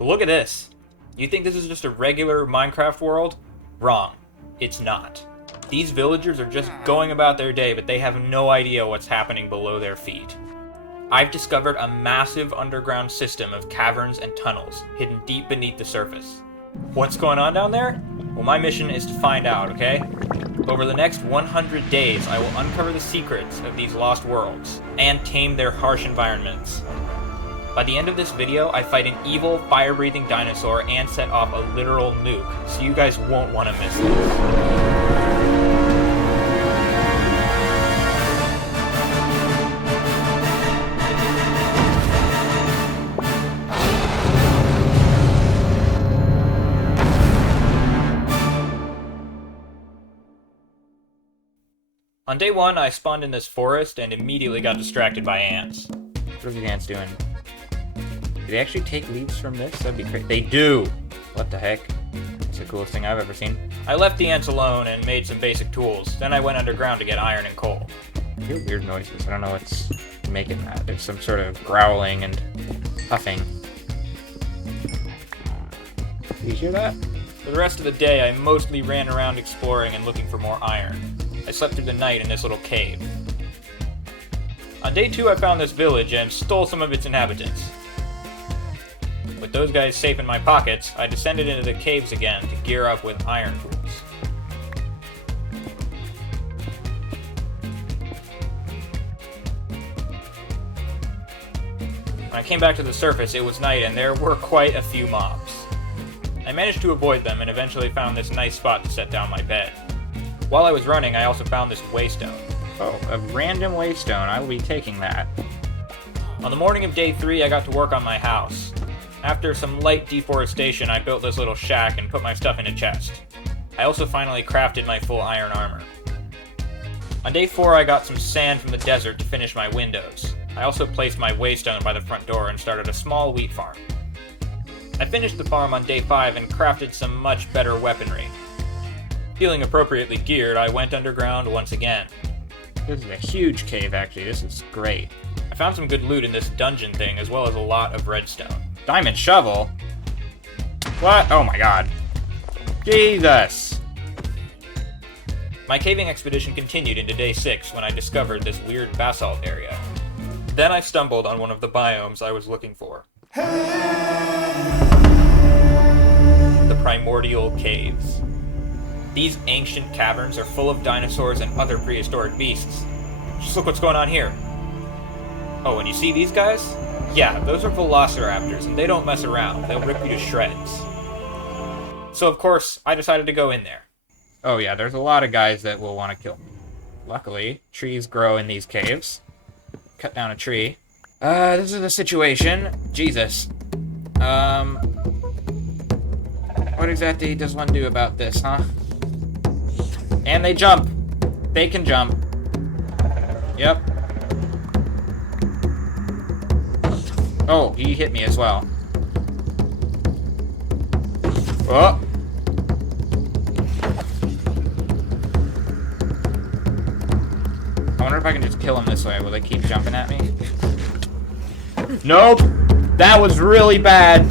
Look at this. You think this is just a regular Minecraft world? Wrong. It's not. These villagers are just going about their day, but they have no idea what's happening below their feet. I've discovered a massive underground system of caverns and tunnels, hidden deep beneath the surface. What's going on down there? Well, my mission is to find out, okay? Over the next 100 days, I will uncover the secrets of these lost worlds, and tame their harsh environments. By the end of this video, I fight an evil, fire-breathing dinosaur and set off a literal nuke, so you guys won't want to miss this. On day 1, I spawned in this forest and immediately got distracted by ants. What are these ants doing? Do they actually take leaves from this? That'd be great. They do! What the heck? That's the coolest thing I've ever seen. I left the ants alone and made some basic tools. Then I went underground to get iron and coal. I hear weird noises. I don't know what's making that. There's some sort of growling and puffing. Do you hear that? For the rest of the day, I mostly ran around exploring and looking for more iron. I slept through the night in this little cave. On day 2, I found this village and stole some of its inhabitants. With those guys safe in my pockets, I descended into the caves again to gear up with iron tools. When I came back to the surface, it was night and there were quite a few mobs. I managed to avoid them and eventually found this nice spot to set down my bed. While I was running, I also found this waystone. Oh, a random waystone. I will be taking that. On the morning of day 3, I got to work on my house. After some light deforestation, I built this little shack and put my stuff in a chest. I also finally crafted my full iron armor. On day 4, I got some sand from the desert to finish my windows. I also placed my waystone by the front door and started a small wheat farm. I finished the farm on day 5 and crafted some much better weaponry. Feeling appropriately geared, I went underground once again. This is a huge cave, actually. This is great. I found some good loot in this dungeon thing, as well as a lot of redstone. Diamond shovel? What? Oh my god. Jesus! My caving expedition continued into day 6 when I discovered this weird basalt area. Then I stumbled on one of the biomes I was looking for. The primordial caves. These ancient caverns are full of dinosaurs and other prehistoric beasts. Just look what's going on here. Oh, and you see these guys? Yeah, those are velociraptors, and they don't mess around. They'll rip you to shreds. So, of course, I decided to go in there. Oh yeah, there's a lot of guys that will want to kill me. Luckily, trees grow in these caves. Cut down a tree. This is the situation. Jesus. What exactly does one do about this, huh? And they jump. They can jump. Yep. Oh, he hit me as well. Oh! I wonder if I can just kill him this way. Will they keep jumping at me? Nope! That was really bad!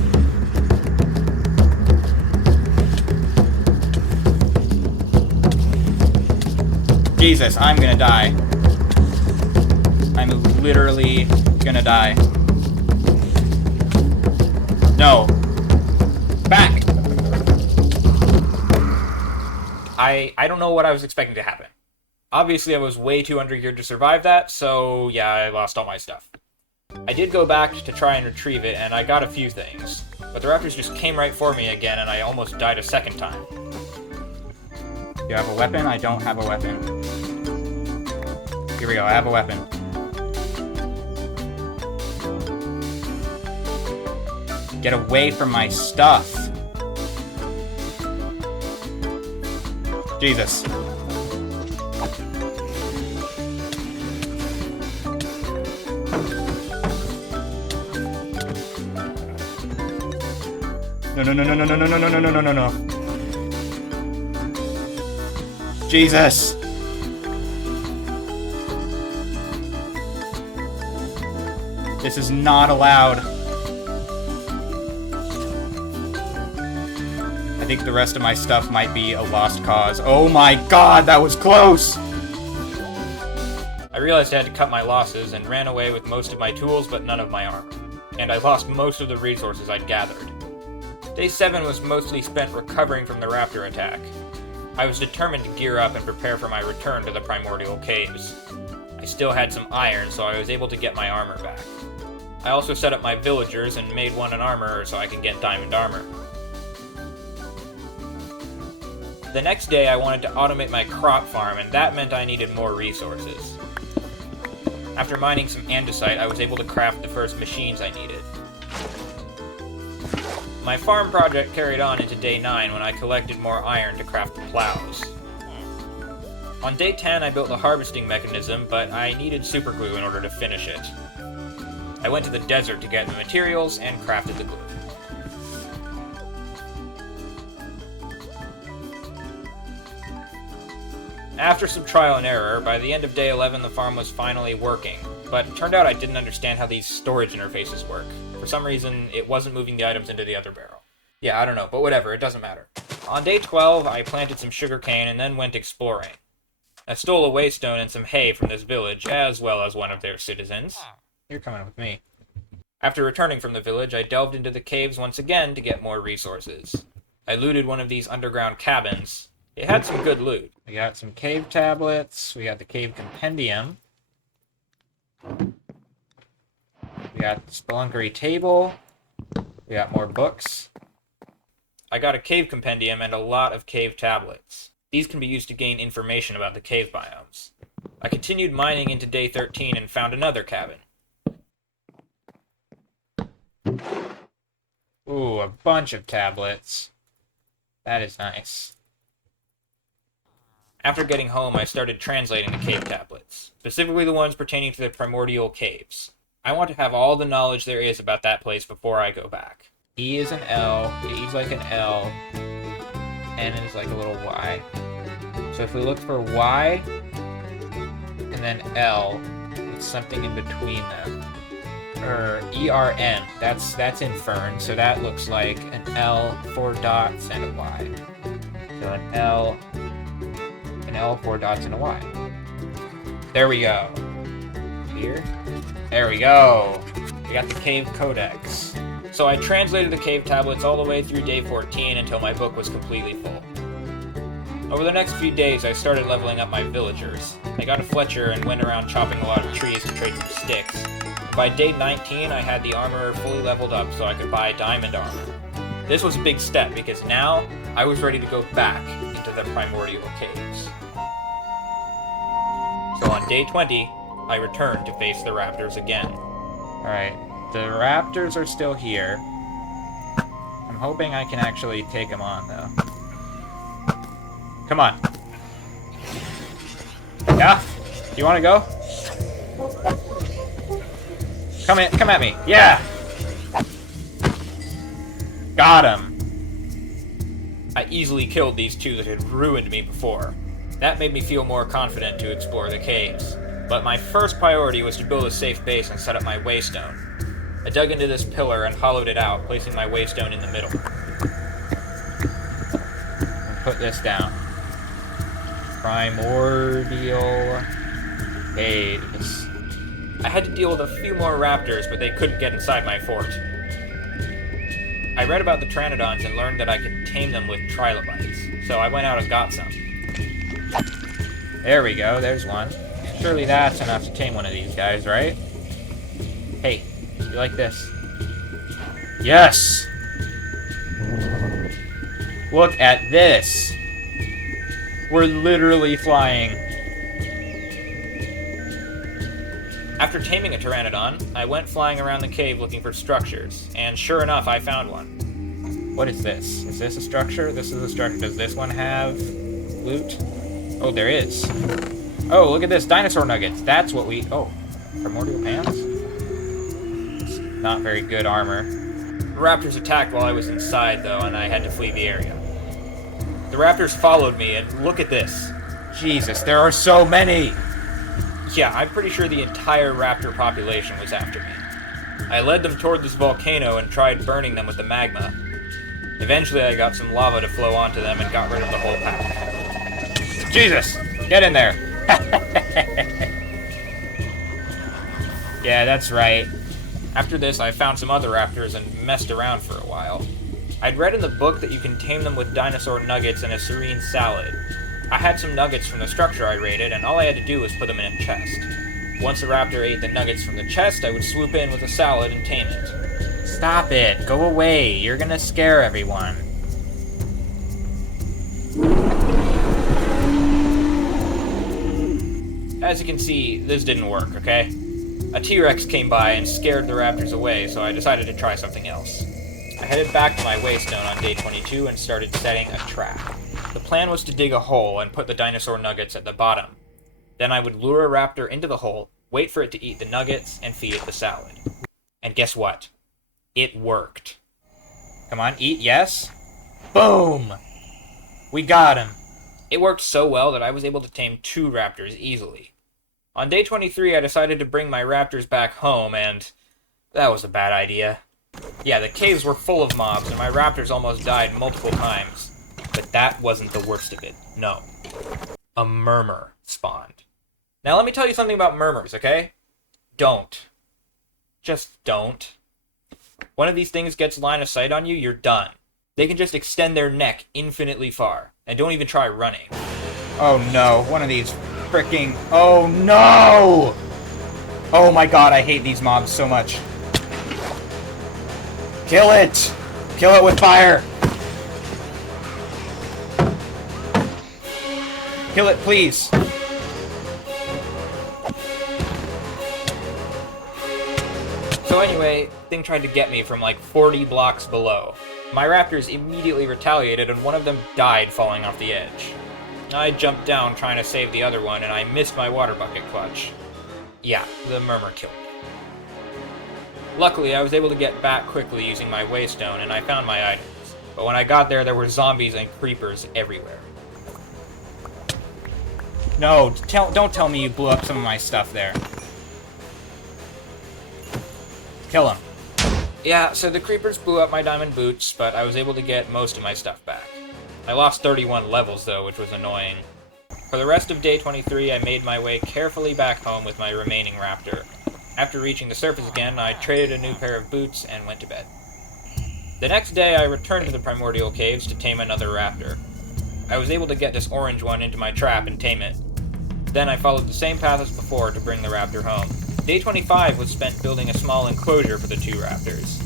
Jesus, I'm gonna die. I'm literally gonna die. No. Back! I don't know what I was expecting to happen. Obviously, I was way too undergeared to survive that, so yeah, I lost all my stuff. I did go back to try and retrieve it, and I got a few things. But the raptors just came right for me again, and I almost died a second time. Do you have a weapon? I don't have a weapon. Here we go, I have a weapon. Get away from my stuff. Jesus. No, no, no, no, no, no, no, no, no, no, no, no, no. Jesus. This is not allowed. I think the rest of my stuff might be a lost cause. Oh my god, that was close! I realized I had to cut my losses and ran away with most of my tools but none of my armor. And I lost most of the resources I'd gathered. Day 7 was mostly spent recovering from the raptor attack. I was determined to gear up and prepare for my return to the primordial caves. I still had some iron, so I was able to get my armor back. I also set up my villagers and made one an armorer so I can get diamond armor. The next day I wanted to automate my crop farm, and that meant I needed more resources. After mining some andesite, I was able to craft the first machines I needed. My farm project carried on into day 9 when I collected more iron to craft plows. On day 10 I built a harvesting mechanism, but I needed superglue in order to finish it. I went to the desert to get the materials and crafted the glue. After some trial and error, by the end of day 11 the farm was finally working, but it turned out I didn't understand how these storage interfaces work. For some reason, it wasn't moving the items into the other barrel. Yeah, I don't know, but whatever, it doesn't matter. On day 12, I planted some sugarcane and then went exploring. I stole a waystone and some hay from this village, as well as one of their citizens. You're coming with me. After returning from the village, I delved into the caves once again to get more resources. I looted one of these underground cabins. It had some good loot. We got some cave tablets, we got the cave compendium. We got the spelunkery table. We got more books. I got a cave compendium and a lot of cave tablets. These can be used to gain information about the cave biomes. I continued mining into day 13 and found another cabin. Ooh, a bunch of tablets. That is nice. After getting home, I started translating the cave tablets, specifically the ones pertaining to the primordial caves. I want to have all the knowledge there is about that place before I go back. E is an L, E is like an L, N is like a little Y. So if we look for Y, and then L, it's something in between them. ERN, that's infern, so that looks like an L, 4 dots, and a Y. So an L, 4 dots, and a Y. There we go. Here. There we go. We got the cave codex. So I translated the cave tablets all the way through day 14 until my book was completely full. Over the next few days, I started leveling up my villagers. I got a Fletcher and went around chopping a lot of trees to trade for sticks. And by day 19, I had the armorer fully leveled up so I could buy diamond armor. This was a big step because now I was ready to go back into the primordial caves. So on day 20, I returned to face the raptors again. Alright, the raptors are still here. I'm hoping I can actually take them on, though. Come on. Yeah? You wanna go? Come at me. Yeah! Got him. I easily killed these two that had ruined me before. That made me feel more confident to explore the caves. But my first priority was to build a safe base and set up my waystone. I dug into this pillar and hollowed it out, placing my waystone in the middle. And put this down. Primordial caves. I had to deal with a few more raptors, but they couldn't get inside my fort. I read about the Pteranodons and learned that I could tame them with trilobites, so I went out and got some. There we go, there's one. Surely that's enough to tame one of these guys, right? Hey, you like this? Yes! Look at this! We're literally flying. After taming a Pteranodon, I went flying around the cave looking for structures, and sure enough, I found one. What is this? Is this a structure? This is a structure. Does this one have loot? Oh, there is. Oh, look at this. Dinosaur nuggets. That's what we... Oh, primordial pants? It's not very good armor. The raptors attacked while I was inside, though, and I had to flee the area. The raptors followed me, and look at this. Jesus, there are so many! Yeah, I'm pretty sure the entire raptor population was after me. I led them toward this volcano and tried burning them with the magma. Eventually I got some lava to flow onto them and got rid of the whole pack. Jesus! Get in there! Yeah, that's right. After this, I found some other raptors and messed around for a while. I'd read in the book that you can tame them with dinosaur nuggets and a serene salad. I had some nuggets from the structure I raided, and all I had to do was put them in a chest. Once a raptor ate the nuggets from the chest, I would swoop in with a salad and tame it. Stop it. Go away. You're gonna scare everyone. As you can see, this didn't work, okay? A T-Rex came by and scared the raptors away, so I decided to try something else. I headed back to my waystone on day 22 and started setting a trap. The plan was to dig a hole and put the dinosaur nuggets at the bottom. Then I would lure a raptor into the hole, wait for it to eat the nuggets, and feed it the salad. And guess what? It worked. Come on, eat, yes? Boom! We got him. It worked so well that I was able to tame 2 raptors easily. On day 23, I decided to bring my raptors back home, and that was a bad idea. Yeah, the caves were full of mobs, and my raptors almost died multiple times. But that wasn't the worst of it. No. A murmur spawned. Now let me tell you something about murmurs, okay? Don't. Just don't. One of these things gets line of sight on you, you're done. They can just extend their neck infinitely far, and don't even try running. Oh no, one of these freaking... Oh no! Oh my god, I hate these mobs so much. Kill it! Kill it with fire! Kill it, please! So anyway, thing tried to get me from like 40 blocks below. My raptors immediately retaliated and one of them died falling off the edge. I jumped down trying to save the other one and I missed my water bucket clutch. Yeah, the murmur killed me. Luckily, I was able to get back quickly using my waystone and I found my items. But when I got there, there were zombies and creepers everywhere. No, don't tell me you blew up some of my stuff there. Kill him. Yeah, so the creepers blew up my diamond boots, but I was able to get most of my stuff back. I lost 31 levels though, which was annoying. For the rest of day 23, I made my way carefully back home with my remaining raptor. After reaching the surface again, I traded a new pair of boots and went to bed. The next day, I returned to the primordial caves to tame another raptor. I was able to get this orange one into my trap and tame it. Then I followed the same path as before to bring the raptor home. Day 25 was spent building a small enclosure for the 2 raptors.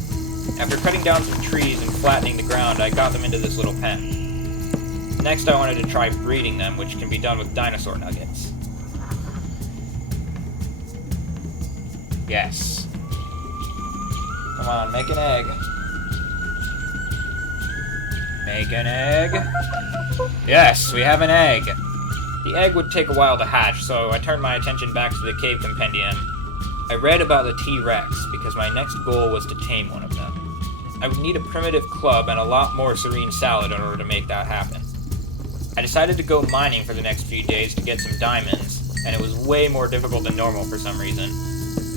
After cutting down some trees and flattening the ground, I got them into this little pen. Next, I wanted to try breeding them, which can be done with dinosaur nuggets. Yes. Come on, make an egg. Make an egg. Yes, we have an egg. The egg would take a while to hatch, so I turned my attention back to the cave compendium. I read about the T-Rex because my next goal was to tame one of them. I would need a primitive club and a lot more serene salad in order to make that happen. I decided to go mining for the next few days to get some diamonds, and it was way more difficult than normal for some reason.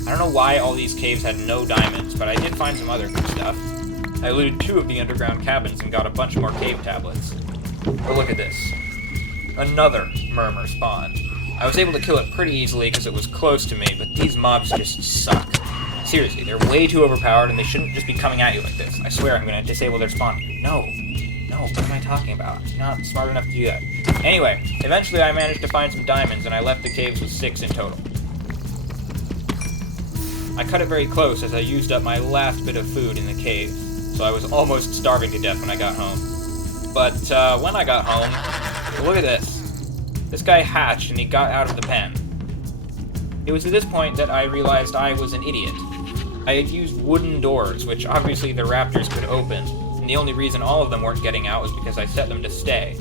I don't know why all these caves had no diamonds, but I did find some other good stuff. I looted 2 of the underground cabins and got a bunch more cave tablets. But look at this. Another murmur spawned. I was able to kill it pretty easily because it was close to me, but these mobs just suck. Seriously, they're way too overpowered and they shouldn't just be coming at you like this. I swear I'm gonna disable their spawn. No, what am I talking about? I'm not smart enough to do that. Anyway, eventually I managed to find some diamonds and I left the caves with 6 in total. I cut it very close as I used up my last bit of food in the cave, so I was almost starving to death when I got home. But when I got home, look at this. This guy hatched and he got out of the pen. It was at this point that I realized I was an idiot. I had used wooden doors, which obviously the raptors could open, and the only reason all of them weren't getting out was because I set them to stay.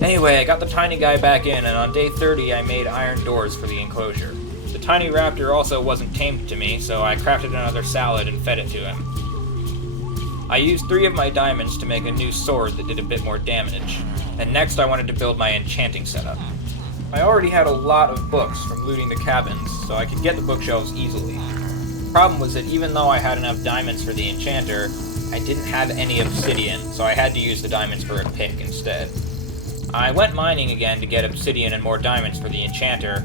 Anyway, I got the tiny guy back in, and on day 30 I made iron doors for the enclosure. The tiny raptor also wasn't tamed to me, so I crafted another salad and fed it to him. I used 3 of my diamonds to make a new sword that did a bit more damage, and next I wanted to build my enchanting setup. I already had a lot of books from looting the cabins, so I could get the bookshelves easily. The problem was that even though I had enough diamonds for the enchanter, I didn't have any obsidian, so I had to use the diamonds for a pick instead. I went mining again to get obsidian and more diamonds for the enchanter.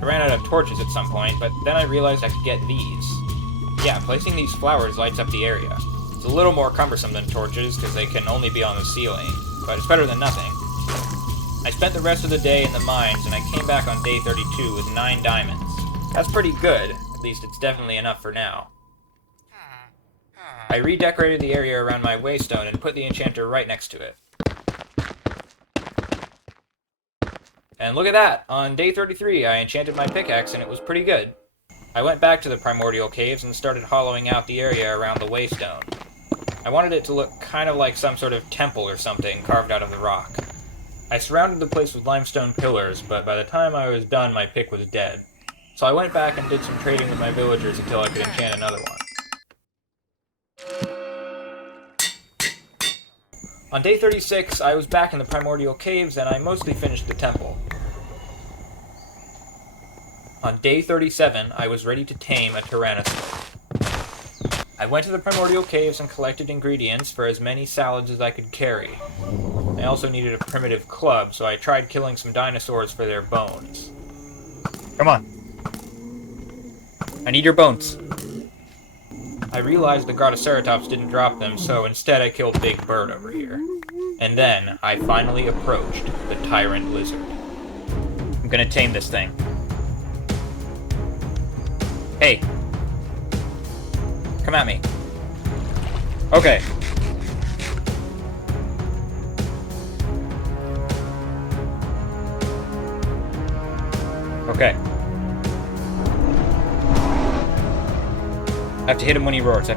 I ran out of torches at some point, but then I realized I could get these. Yeah, placing these flowers lights up the area. It's a little more cumbersome than torches, because they can only be on the ceiling, but it's better than nothing. I spent the rest of the day in the mines, and I came back on day 32 with 9 diamonds. That's pretty good. At least it's definitely enough for now. I redecorated the area around my waystone and put the enchanter right next to it. And look at that! On day 33, I enchanted my pickaxe and it was pretty good. I went back to the primordial caves and started hollowing out the area around the waystone. I wanted it to look kind of like some sort of temple or something carved out of the rock. I surrounded the place with limestone pillars, but by the time I was done, my pick was dead. So I went back and did some trading with my villagers until I could enchant another one. On day 36, I was back in the primordial caves and I mostly finished the temple. On day 37, I was ready to tame a tyrannosaur. I went to the primordial caves and collected ingredients for as many salads as I could carry. I also needed a primitive club, so I tried killing some dinosaurs for their bones. Come on. I need your bones. I realized the Grotoceratops didn't drop them, so instead I killed Big Bird over here. And then I finally approached the Tyrant Lizard. I'm gonna tame this thing. Hey. Come at me. Okay. Okay. I have to hit him when he roars.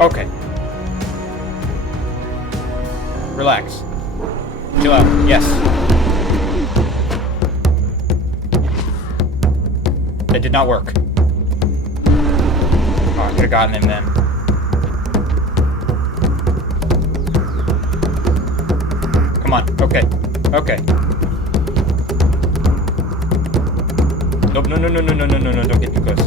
Okay. Relax. Chill out. Yes. That did not work. Oh, I could have gotten him then. Come on. Okay. Okay. Nope. No. Don't get too close.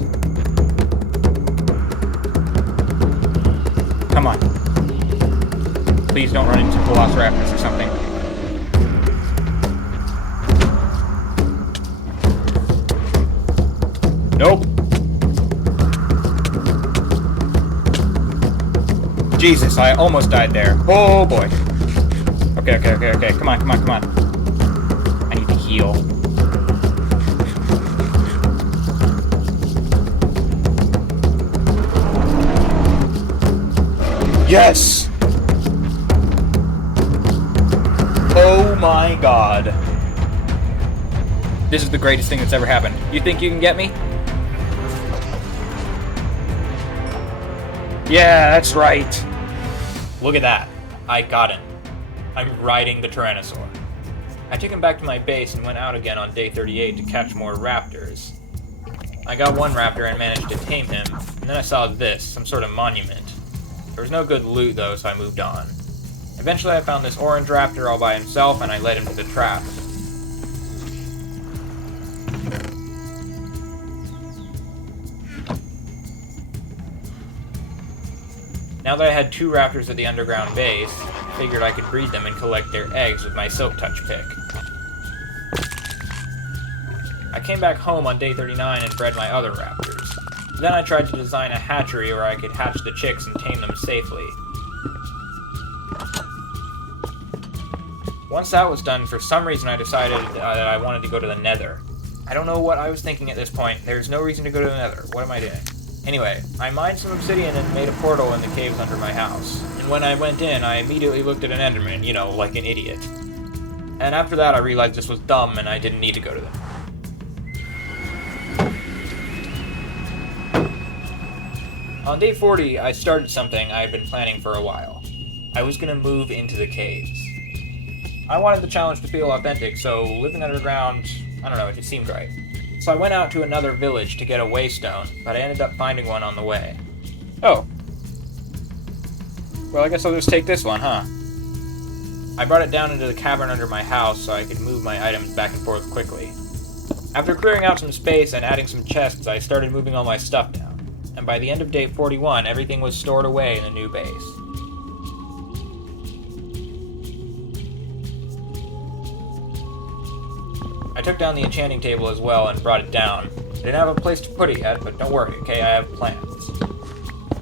Come on. Please don't run into velociraptors or something. Nope. Jesus, I almost died there. Oh boy. Okay. Come on. I need to heal. Yes! Oh my god. This is the greatest thing that's ever happened. You think you can get me? Yeah, that's right. Look at that. I got him. I'm riding the Tyrannosaur. I took him back to my base and went out again on day 38 to catch more raptors. I got one raptor and managed to tame him, and then I saw this, some sort of monument. There was no good loot though, so I moved on. Eventually I found this orange raptor all by himself, and I led him to the trap. Now that I had 2 raptors at the underground base, I figured I could breed them and collect their eggs with my silk touch pick. I came back home on day 39 and bred my other raptors. Then I tried to design a hatchery where I could hatch the chicks and tame them safely. Once that was done, for some reason I decided that I wanted to go to the Nether. I don't know what I was thinking at this point. There's no reason to go to the Nether. What am I doing? Anyway, I mined some obsidian and made a portal in the caves under my house. And when I went in, I immediately looked at an Enderman, you know, like an idiot. And after that I realized this was dumb and I didn't need to go to them. On day 40, I started something I had been planning for a while. I was going to move into the caves. I wanted the challenge to feel authentic, so living underground, I don't know, it just seemed right. So I went out to another village to get a waystone, but I ended up finding one on the way. Oh. Well, I guess I'll just take this one, huh? I brought it down into the cavern under my house so I could move my items back and forth quickly. After clearing out some space and adding some chests, I started moving all my stuff down, and by the end of day 41, everything was stored away in the new base. I took down the enchanting table as well and brought it down. I didn't have a place to put it yet, but don't worry, okay, I have plans.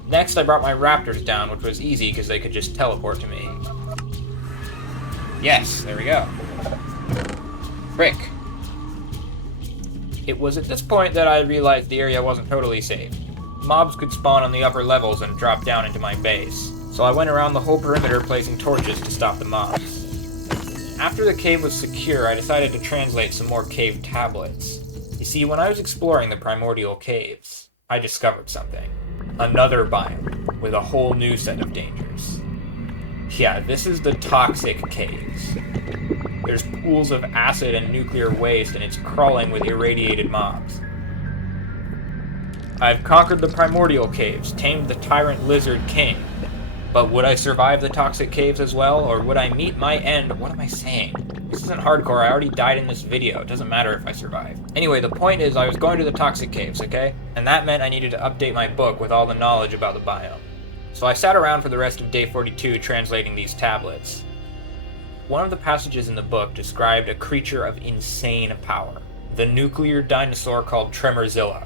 Next, I brought my raptors down, which was easy because they could just teleport to me. Yes, there we go. Frick. It was at this point that I realized the area wasn't totally safe. Mobs could spawn on the upper levels and drop down into my base, so I went around the whole perimeter placing torches to stop the mobs. After the cave was secure, I decided to translate some more cave tablets. You see, when I was exploring the primordial caves, I discovered something. Another biome, with a whole new set of dangers. Yeah, this is the toxic caves. There's pools of acid and nuclear waste, and it's crawling with irradiated mobs. I've conquered the primordial caves, tamed the tyrant lizard king. But would I survive the toxic caves as well, or would I meet my end? What am I saying? This isn't hardcore, I already died in this video, it doesn't matter if I survive. Anyway, the point is I was going to the toxic caves, okay? And that meant I needed to update my book with all the knowledge about the biome. So I sat around for the rest of day 42 translating these tablets. One of the passages in the book described a creature of insane power, the nuclear dinosaur called Tremorzilla.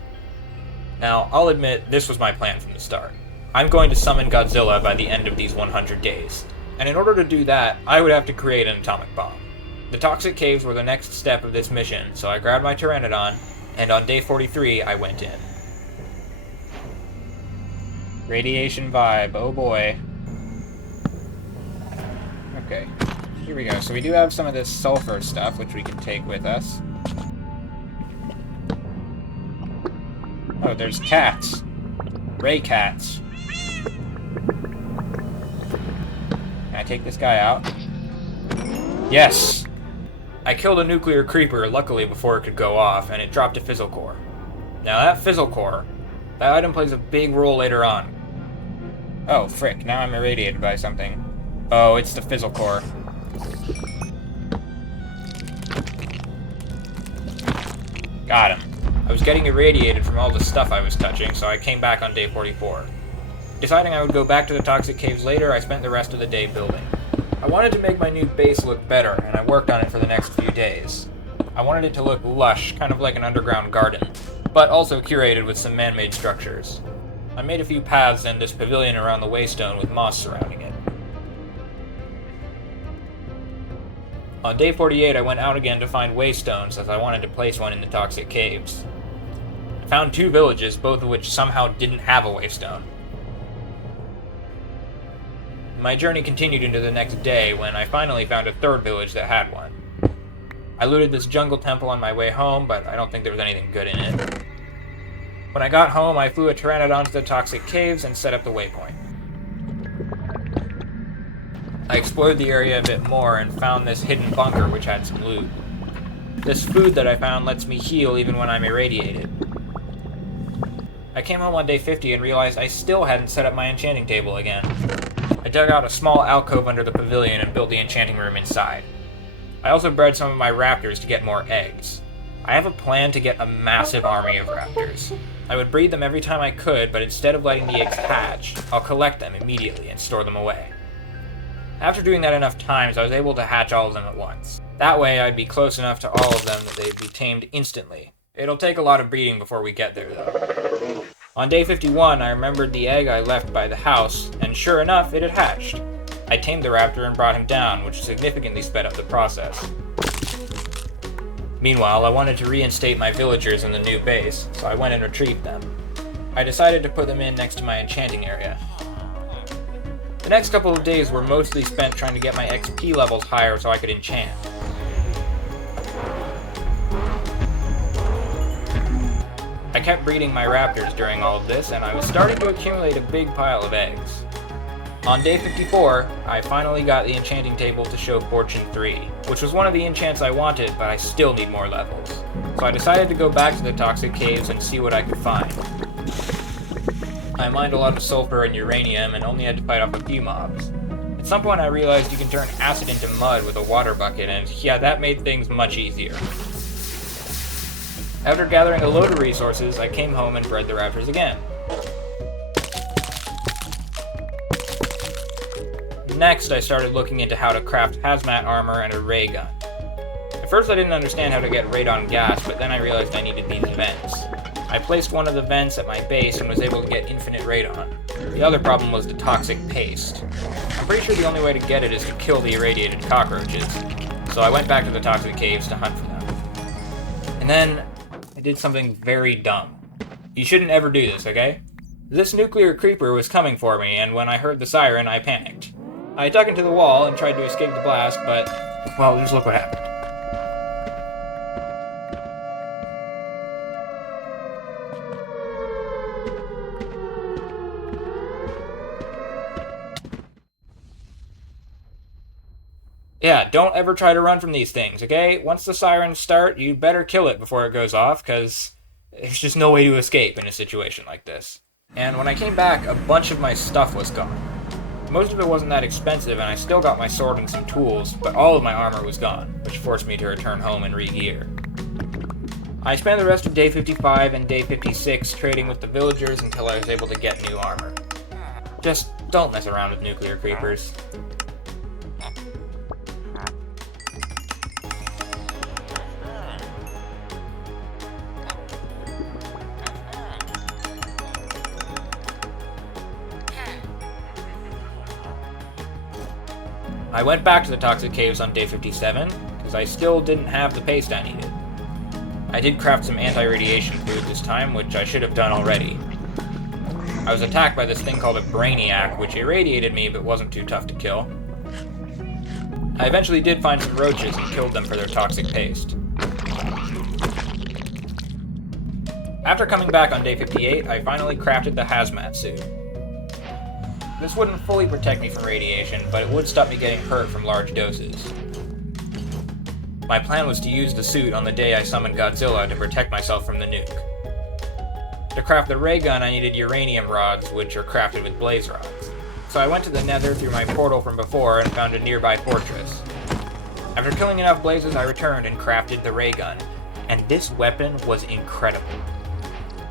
Now, I'll admit, this was my plan from the start. I'm going to summon Godzilla by the end of these 100 days, and in order to do that, I would have to create an atomic bomb. The toxic caves were the next step of this mission, so I grabbed my Pteranodon, and on day 43, I went in. Radiation vibe, oh boy. Okay, here we go. So we do have some of this sulfur stuff, which we can take with us. Oh, there's cats. Ray cats. Can I take this guy out? Yes! I killed a nuclear creeper, luckily before it could go off, and it dropped a fizzle core. Now that fizzle core, that item plays a big role later on. Oh, frick, now I'm irradiated by something. Oh, it's the fizzle core. Got him. I was getting irradiated from all the stuff I was touching, so I came back on day 44. Deciding I would go back to the toxic caves later, I spent the rest of the day building. I wanted to make my new base look better, and I worked on it for the next few days. I wanted it to look lush, kind of like an underground garden, but also curated with some man-made structures. I made a few paths and this pavilion around the waystone with moss surrounding it. On day 48, I went out again to find waystones as I wanted to place one in the toxic caves. I found 2 villages, both of which somehow didn't have a waystone. My journey continued into the next day when I finally found a 3rd village that had one. I looted this jungle temple on my way home, but I don't think there was anything good in it. When I got home, I flew a Pteranodon to the toxic caves and set up the waypoint. I explored the area a bit more and found this hidden bunker which had some loot. This food that I found lets me heal even when I'm irradiated. I came home on day 50 and realized I still hadn't set up my enchanting table again. I dug out a small alcove under the pavilion and built the enchanting room inside. I also bred some of my raptors to get more eggs. I have a plan to get a massive army of raptors. I would breed them every time I could, but instead of letting the eggs hatch, I'll collect them immediately and store them away. After doing that enough times, I was able to hatch all of them at once. That way, I'd be close enough to all of them that they'd be tamed instantly. It'll take a lot of breeding before we get there, though. On day 51, I remembered the egg I left by the house, and sure enough, it had hatched. I tamed the raptor and brought him down, which significantly sped up the process. Meanwhile, I wanted to reinstate my villagers in the new base, so I went and retrieved them. I decided to put them in next to my enchanting area. The next couple of days were mostly spent trying to get my XP levels higher so I could enchant. I kept breeding my raptors during all of this, and I was starting to accumulate a big pile of eggs. On day 54, I finally got the enchanting table to show Fortune 3, which was one of the enchants I wanted, but I still need more levels. So I decided to go back to the toxic caves and see what I could find. I mined a lot of sulfur and uranium and only had to fight off a few mobs. It some point I realized you can turn acid into mud with a water bucket, and yeah, that made things much easier. After gathering a load of resources, I came home and bred the raptors again. Next, I started looking into how to craft hazmat armor and a ray gun. At first I didn't understand how to get radon gas, but then I realized I needed these vents. I placed one of the vents at my base and was able to get infinite radon. The other problem was the toxic paste. I'm pretty sure the only way to get it is to kill the irradiated cockroaches, so I went back to the toxic caves to hunt for them. And then, I did something very dumb. You shouldn't ever do this, okay? This nuclear creeper was coming for me, and when I heard the siren, I panicked. I dug into the wall and tried to escape the blast, but, well, just look what happened. Yeah, don't ever try to run from these things, okay? Once the sirens start, you better kill it before it goes off, because there's just no way to escape in a situation like this. And when I came back, a bunch of my stuff was gone. Most of it wasn't that expensive, and I still got my sword and some tools, but all of my armor was gone, which forced me to return home and re-gear. I spent the rest of day 55 and day 56 trading with the villagers until I was able to get new armor. Just don't mess around with nuclear creepers. I went back to the toxic caves on day 57, because I still didn't have the paste I needed. I did craft some anti-radiation food this time, which I should have done already. I was attacked by this thing called a brainiac, which irradiated me but wasn't too tough to kill. I eventually did find some roaches and killed them for their toxic paste. After coming back on day 58, I finally crafted the hazmat suit. This wouldn't fully protect me from radiation, but it would stop me getting hurt from large doses. My plan was to use the suit on the day I summoned Godzilla to protect myself from the nuke. To craft the ray gun, I needed uranium rods, which are crafted with blaze rods. So I went to the nether through my portal from before and found a nearby fortress. After killing enough blazes, I returned and crafted the ray gun, and this weapon was incredible.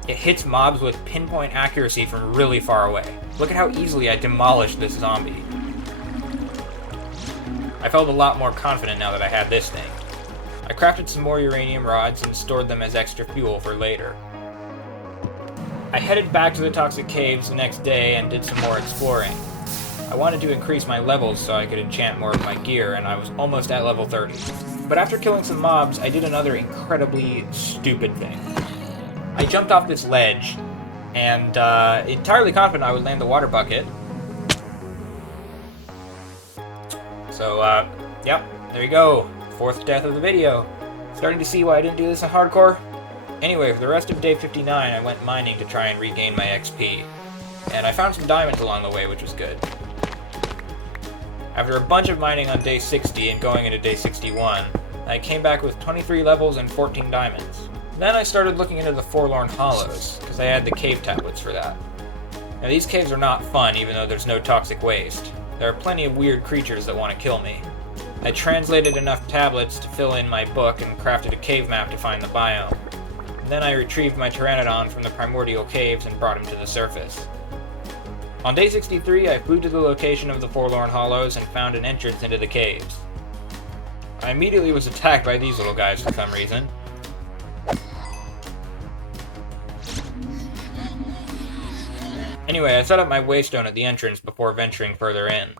It hits mobs with pinpoint accuracy from really far away. Look at how easily I demolished this zombie. I felt a lot more confident now that I had this thing. I crafted some more uranium rods and stored them as extra fuel for later. I headed back to the toxic caves the next day and did some more exploring. I wanted to increase my levels so I could enchant more of my gear, and I was almost at level 30. But after killing some mobs, I did another incredibly stupid thing. I jumped off this ledge, and entirely confident I would land the water bucket. So, yep, there you go. Fourth death of the video. Starting to see why I didn't do this in hardcore? Anyway, for the rest of day 59, I went mining to try and regain my XP. And I found some diamonds along the way, which was good. After a bunch of mining on day 60 and going into day 61, I came back with 23 levels and 14 diamonds. Then I started looking into the Forlorn Hollows, because I had the cave tablets for that. Now these caves are not fun, even though there's no toxic waste. There are plenty of weird creatures that want to kill me. I translated enough tablets to fill in my book and crafted a cave map to find the biome. Then I retrieved my Pteranodon from the primordial caves and brought him to the surface. On day 63, I flew to the location of the Forlorn Hollows and found an entrance into the caves. I immediately was attacked by these little guys for some reason. Anyway, I set up my waystone at the entrance before venturing further in.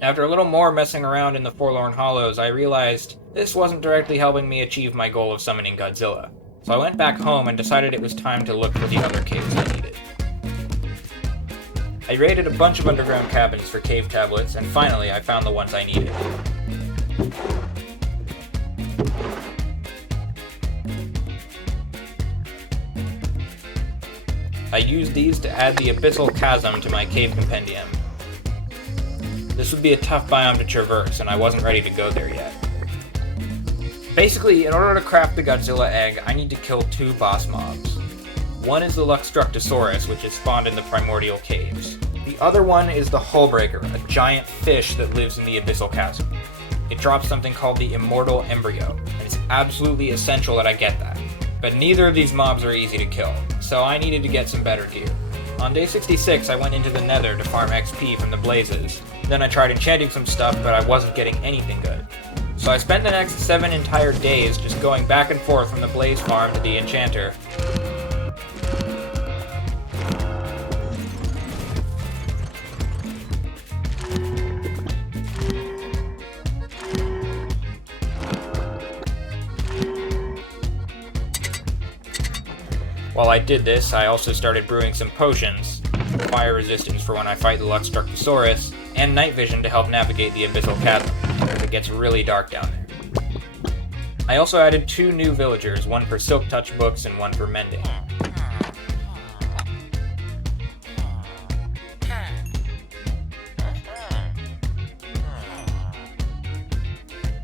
After a little more messing around in the Forlorn Hollows, I realized this wasn't directly helping me achieve my goal of summoning Godzilla. So I went back home and decided it was time to look for the other caves I needed. I raided a bunch of underground cabins for cave tablets, and finally I found the ones I needed. I used these to add the Abyssal Chasm to my cave compendium. This would be a tough biome to traverse, and I wasn't ready to go there yet. Basically, in order to craft the Godzilla egg, I need to kill 2 boss mobs. One is the Luxstructosaurus, which is spawned in the primordial caves. The other one is the Hullbreaker, a giant fish that lives in the Abyssal Chasm. It drops something called the immortal embryo, and it's absolutely essential that I get that. But neither of these mobs are easy to kill, so I needed to get some better gear. On day 66, I went into the Nether to farm XP from the blazes. Then I tried enchanting some stuff, but I wasn't getting anything good. So I spent the next 7 entire days just going back and forth from the blaze farm to the enchanter. While I did this, I also started brewing some potions, fire resistance for when I fight the Luxstructosaurus, and night vision to help navigate the Abyssal Chasm, because it gets really dark down there. I also added 2 new villagers, one for Silk Touch books and one for mending.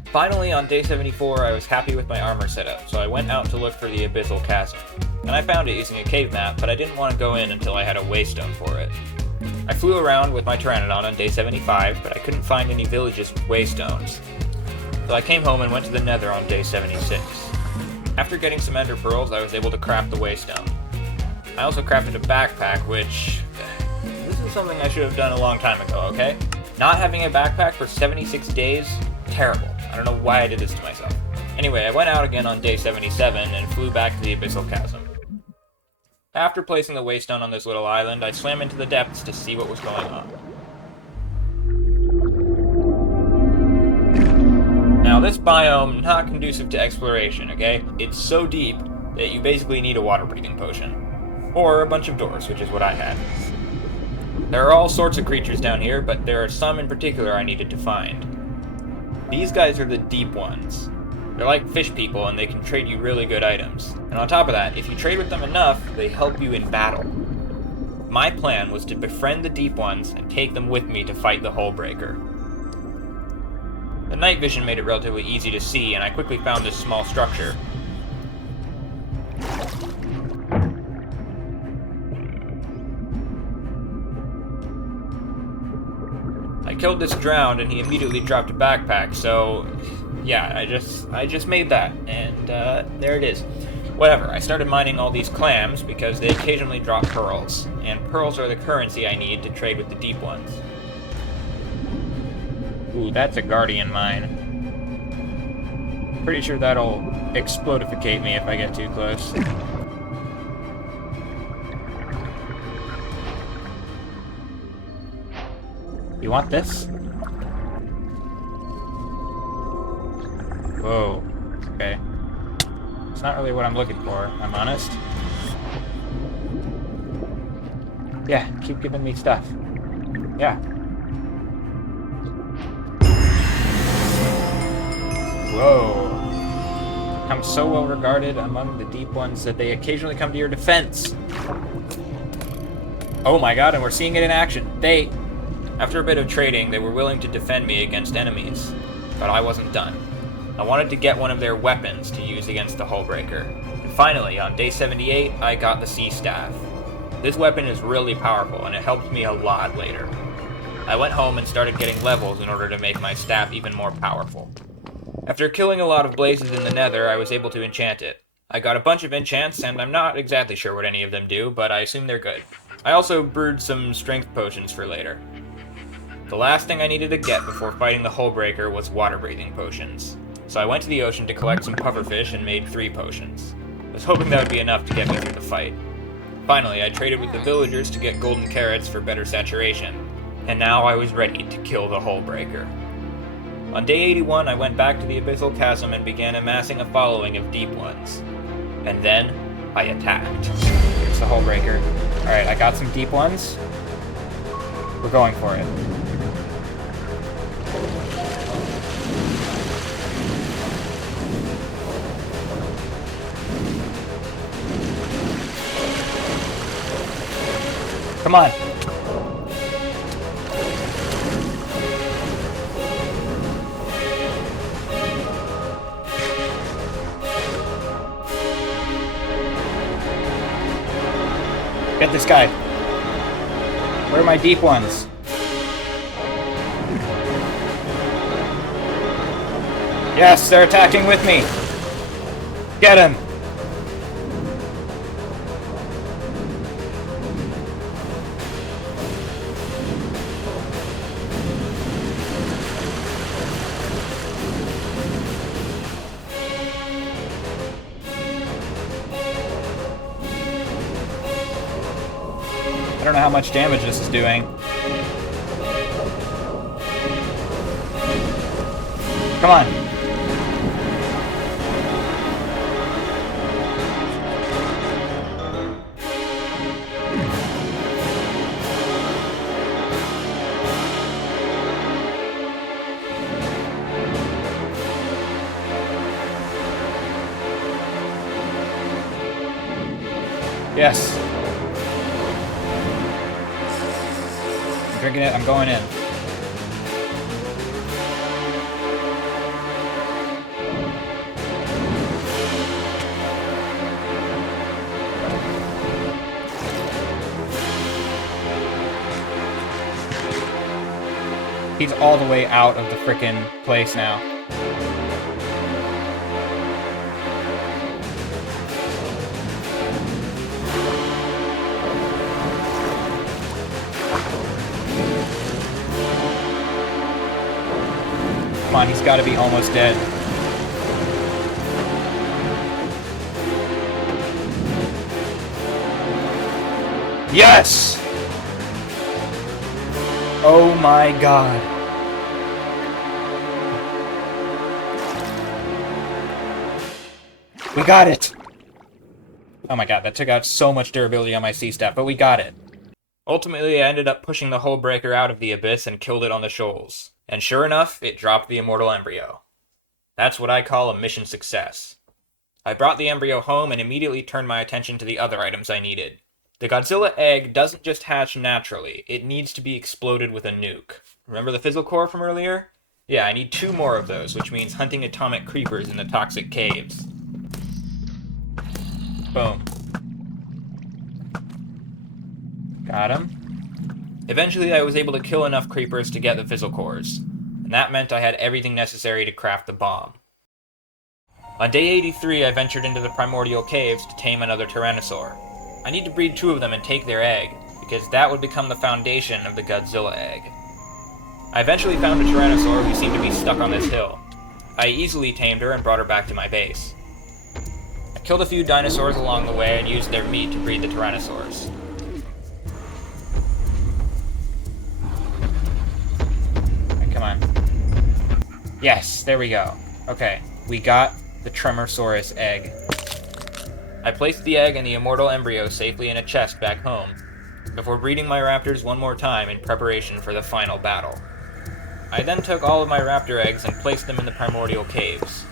Finally, on day 74, I was happy with my armor setup, so I went out to look for the Abyssal Chasm. And I found it using a cave map, but I didn't want to go in until I had a waystone for it. I flew around with my Pteranodon on day 75, but I couldn't find any villages with waystones. So I came home and went to the Nether on day 76. After getting some ender pearls, I was able to craft the waystone. I also crafted a backpack, which... this is something I should have done a long time ago, okay? Not having a backpack for 76 days? Terrible. I don't know why I did this to myself. Anyway, I went out again on day 77 and flew back to the Abyssal Chasm. After placing the waystone on this little island, I swam into the depths to see what was going on. Now, this biome, not conducive to exploration, okay? It's so deep that you basically need a water-breathing potion. Or a bunch of doors, which is what I had. There are all sorts of creatures down here, but there are some in particular I needed to find. These guys are the deep ones. They're like fish people, and they can trade you really good items. And on top of that, if you trade with them enough, they help you in battle. My plan was to befriend the deep ones and take them with me to fight the Hullbreaker. The night vision made it relatively easy to see, and I quickly found this small structure. I killed this drowned, and he immediately dropped a backpack, so... yeah, I just made that, and there it is. Whatever, I started mining all these clams because they occasionally drop pearls, and pearls are the currency I need to trade with the deep ones. Ooh, that's a guardian mine. Pretty sure that'll explodificate me if I get too close. You want this? Whoa. Okay. It's not really what I'm looking for, if I'm honest. Yeah, keep giving me stuff. Yeah. Whoa. I'm so well regarded among the deep ones that they occasionally come to your defense. Oh my god, and we're seeing it in action. After a bit of trading, they were willing to defend me against enemies. But I wasn't done. I wanted to get one of their weapons to use against the Hullbreaker. And finally, on day 78, I got the Sea Staff. This weapon is really powerful, and it helped me a lot later. I went home and started getting levels in order to make my staff even more powerful. After killing a lot of blazes in the Nether, I was able to enchant it. I got a bunch of enchants, and I'm not exactly sure what any of them do, but I assume they're good. I also brewed some strength potions for later. The last thing I needed to get before fighting the Hullbreaker was water-breathing potions. So I went to the ocean to collect some pufferfish and made 3 potions. I was hoping that would be enough to get me through the fight. Finally, I traded with the villagers to get golden carrots for better saturation, and now I was ready to kill the Hullbreaker. On day 81, I went back to the Abyssal Chasm and began amassing a following of deep ones. And then, I attacked. Here's the Hullbreaker. Alright, I got some deep ones. We're going for it. Come on. Get this guy. Where are my deep ones? Yes, they're attacking with me. Get him. I don't know how much damage this is doing. Come on. Yes. I'm drinking it. I'm going in. He's all the way out of the frickin' place now. Come on, he's gotta be almost dead. Yes! Oh my god. We got it! Oh my god, that took out so much durability on my C-Step, but we got it. Ultimately, I ended up pushing the hull breaker out of the abyss and killed it on the shoals. And sure enough, it dropped the immortal embryo. That's what I call a mission success. I brought the embryo home and immediately turned my attention to the other items I needed. The Godzilla egg doesn't just hatch naturally, it needs to be exploded with a nuke. Remember the fissile core from earlier? Yeah, I need 2 more of those, which means hunting atomic creepers in the toxic caves. Boom. Got him. Eventually I was able to kill enough creepers to get the fissile cores, and that meant I had everything necessary to craft the bomb. On day 83 I ventured into the primordial caves to tame another Tyrannosaur. I need to breed 2 of them and take their egg, because that would become the foundation of the Godzilla egg. I eventually found a Tyrannosaur who seemed to be stuck on this hill. I easily tamed her and brought her back to my base. I killed a few dinosaurs along the way and used their meat to breed the Tyrannosaurs. Come on. Yes, there we go. Okay, we got the Tremorsaurus egg. I placed the egg and the immortal embryo safely in a chest back home, before breeding my raptors one more time in preparation for the final battle. I then took all of my raptor eggs and placed them in the primordial caves.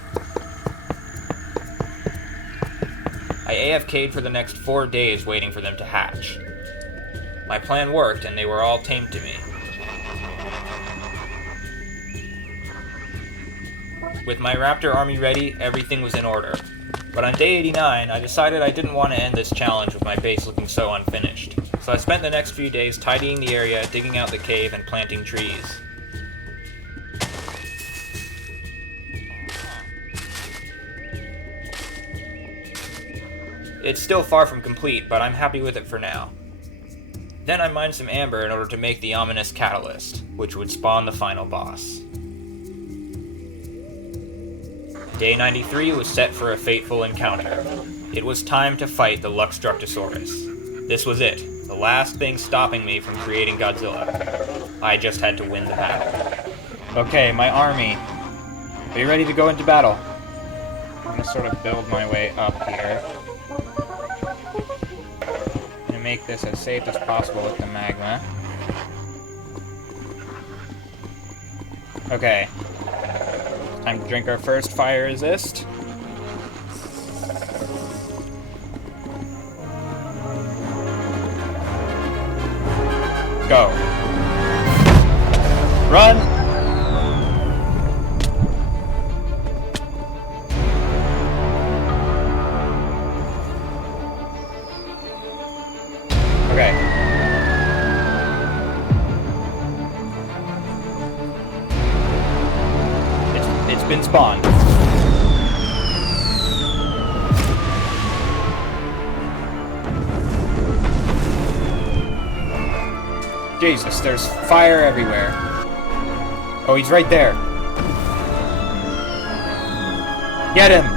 I AFK'd for the next 4 days waiting for them to hatch. My plan worked and they were all tamed to me. With my raptor army ready, everything was in order. But on day 89, I decided I didn't want to end this challenge with my base looking so unfinished. So I spent the next few days tidying the area, digging out the cave, and planting trees. It's still far from complete, but I'm happy with it for now. Then I mined some amber in order to make the ominous catalyst, which would spawn the final boss. Day 93 was set for a fateful encounter. It was time to fight the Luxstructosaurus. This was it, the last thing stopping me from creating Godzilla. I just had to win the battle. Okay, my army. Are you ready to go into battle? I'm gonna sort of build my way up here. I'm gonna make this as safe as possible with the magma. Okay. Time to drink our first fire resist. Go. Run! Okay. It's been spawned. Jesus, there's fire everywhere. Oh, he's right there. Get him!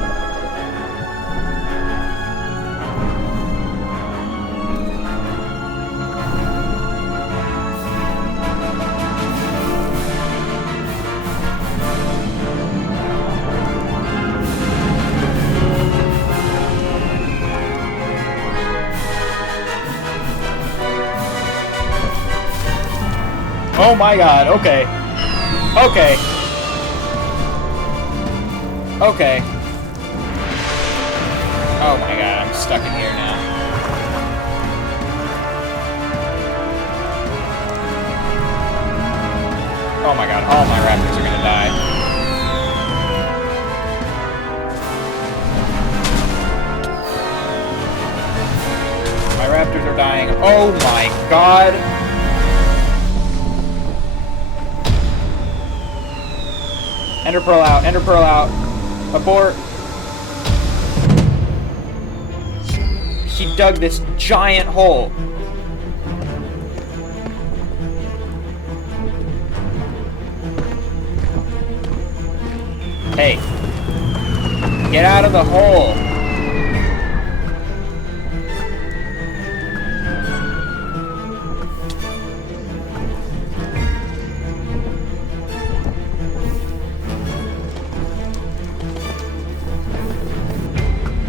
Oh my god, okay. Okay. Okay. Oh my god, I'm stuck in here now. Oh my god, all my raptors are gonna die. My raptors are dying. Oh my god! Ender pearl out, ender pearl out. Abort. He dug this giant hole. Hey. Get out of the hole.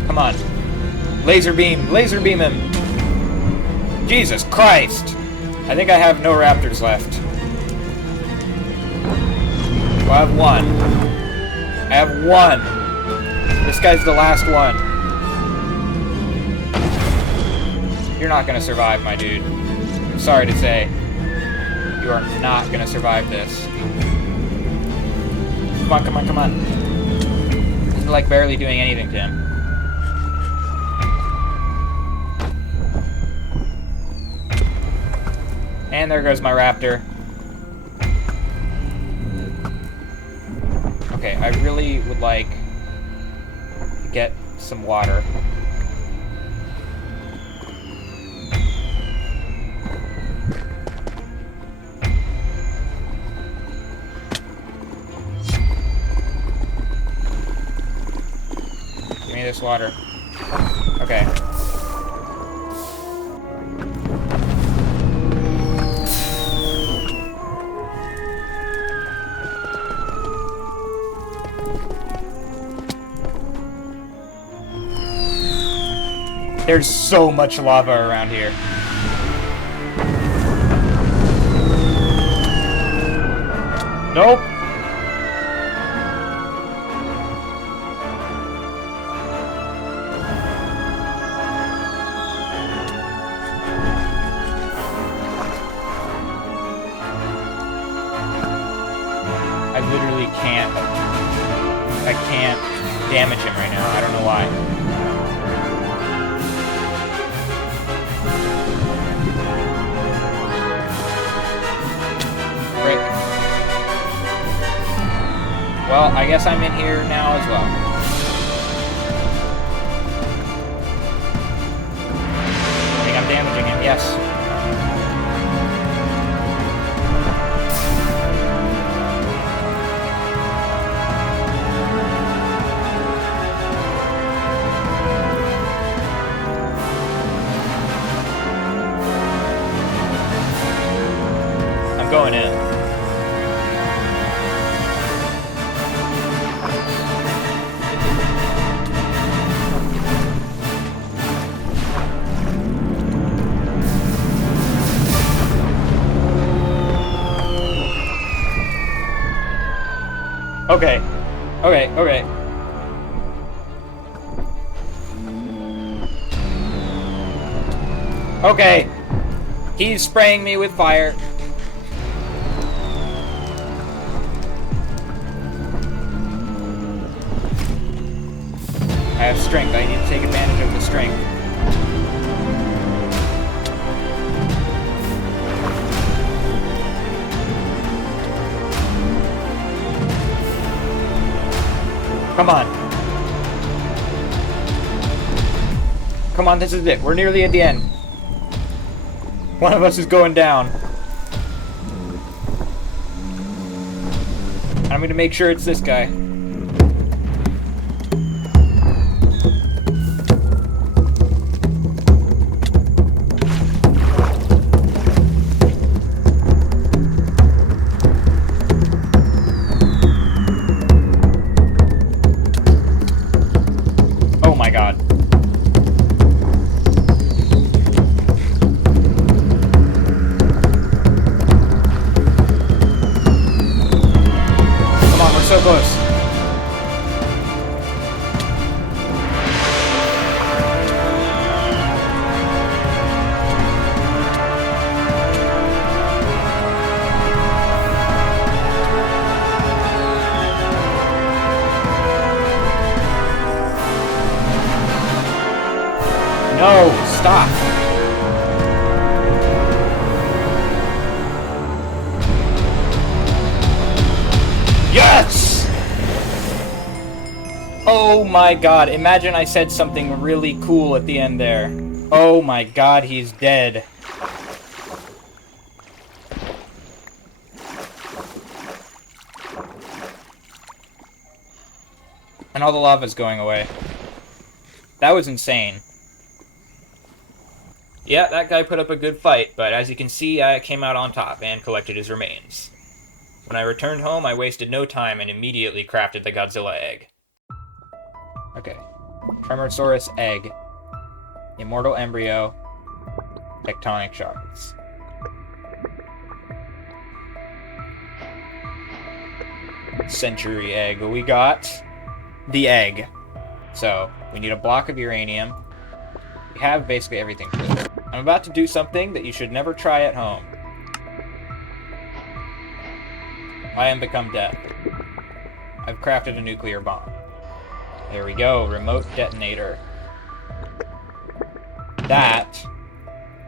Come on. Laser beam him. Jesus Christ. I think I have no raptors left. Well, I have one. I have one. This guy's the last one. You're not gonna survive, my dude. I'm sorry to say. You are not gonna survive this. Come on, come on, come on. This is like barely doing anything to him. And there goes my raptor. Okay, I really would like to get some water. Give me this water. Okay. There's so much lava around here. Nope. I literally can't. I can't damage him right now. I don't know why. Well, I guess I'm in here now as well. I think I'm damaging him, yes. I'm going in. Okay. Okay, okay. Okay. He's spraying me with fire. I have strength. I need to take advantage of the strength. Come on. Come on, this is it. We're nearly at the end. One of us is going down. I'm gonna make sure it's this guy. Oh my god. So close. No, stop. Yes! Oh my god, imagine I said something really cool at the end there. Oh my god, he's dead. And all the lava's going away. That was insane. Yeah, that guy put up a good fight, but as you can see, I came out on top and collected his remains. When I returned home, I wasted no time and immediately crafted the Godzilla egg. Okay. Tremorsaurus egg. Immortal embryo. Tectonic shards. Century egg. We got the egg. So, we need a block of uranium. We have basically everything for this. I'm about to do something that you should never try at home. I am become death. I've crafted a nuclear bomb. There we go, remote detonator. That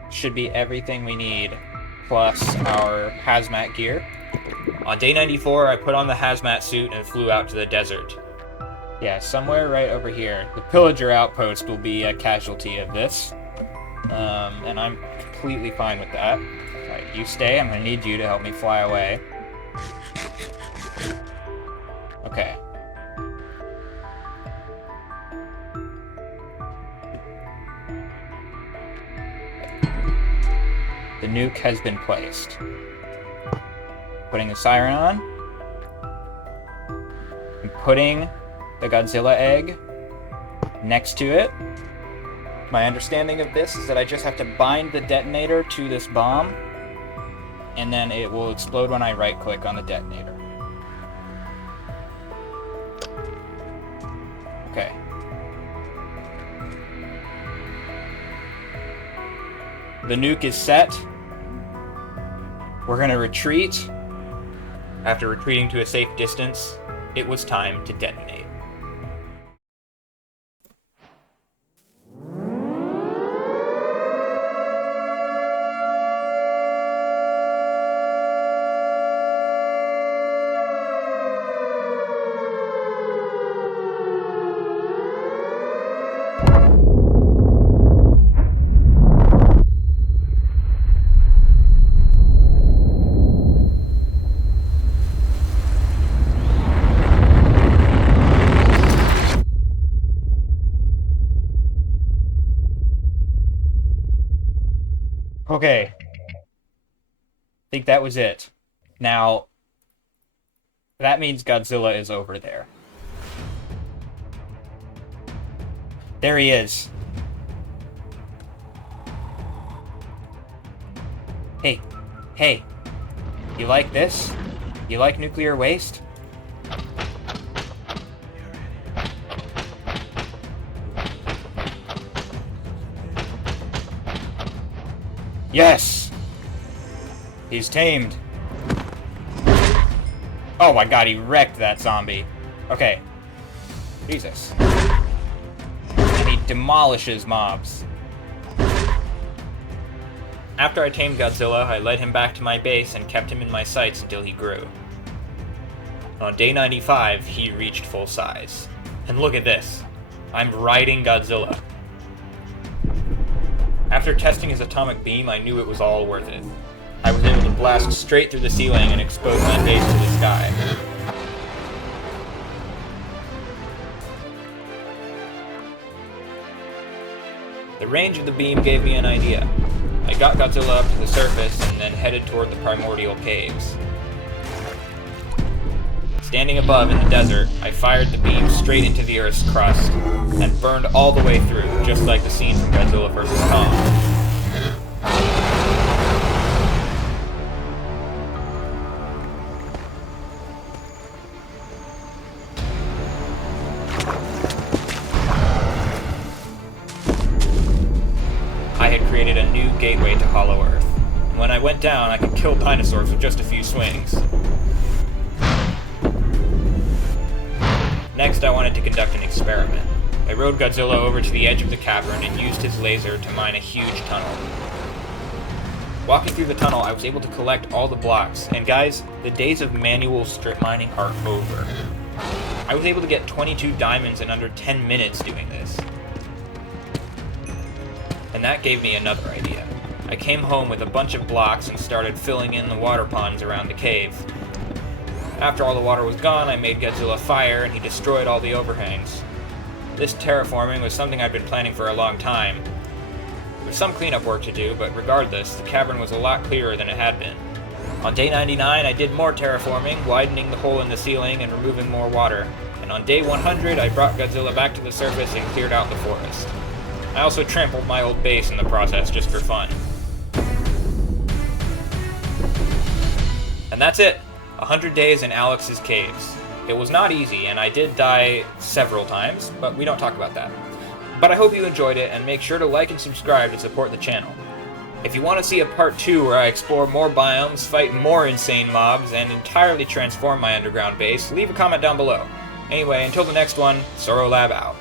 should be everything we need, plus our hazmat gear. On day 94, I put on the hazmat suit and flew out to the desert. Yeah, somewhere right over here. The pillager outpost will be a casualty of this. And I'm completely fine with that. Alright, you stay. I'm gonna need you to help me fly away. Okay. The nuke has been placed. Putting the siren on. I'm putting the Godzilla egg next to it. My understanding of this is that I just have to bind the detonator to this bomb, and then it will explode when I right-click on the detonator. Okay. The nuke is set. We're gonna retreat. After retreating to a safe distance, it was time to detonate. Okay. I think that was it. Now, that means Godzilla is over there. There he is. Hey, hey. You like this? You like nuclear waste? Yes! He's tamed. Oh my god, he wrecked that zombie. Okay. Jesus. And he demolishes mobs. After I tamed Godzilla, I led him back to my base and kept him in my sights until he grew. On day 95, he reached full size. And look at this. I'm riding Godzilla. After testing his atomic beam, I knew it was all worth it. I was able to blast straight through the ceiling and expose my base to the sky. The range of the beam gave me an idea. I got Godzilla up to the surface and then headed toward the primordial caves. Standing above in the desert, I fired the beam straight into the Earth's crust and burned all the way through, just like the scene from Godzilla vs. Kong. I had created a new gateway to Hollow Earth, and when I went down, I could kill dinosaurs with just a few swings. Next, I wanted to conduct an experiment. I rode Godzilla over to the edge of the cavern and used his laser to mine a huge tunnel. Walking through the tunnel, I was able to collect all the blocks, and guys, the days of manual strip mining are over. I was able to get 22 diamonds in under 10 minutes doing this. And that gave me another idea. I came home with a bunch of blocks and started filling in the water ponds around the cave. After all the water was gone, I made Godzilla fire and he destroyed all the overhangs. This terraforming was something I'd been planning for a long time. There was some cleanup work to do, but regardless, the cavern was a lot clearer than it had been. On day 99, I did more terraforming, widening the hole in the ceiling and removing more water. And on day 100, I brought Godzilla back to the surface and cleared out the forest. I also trampled my old base in the process just for fun. And that's it! 100 days in Alex's caves. It was not easy, and I did die several times, but we don't talk about that. But I hope you enjoyed it, and make sure to like and subscribe to support the channel. If you want to see a part 2 where I explore more biomes, fight more insane mobs, and entirely transform my underground base, leave a comment down below. Anyway, until the next one, Sorrow Lab out.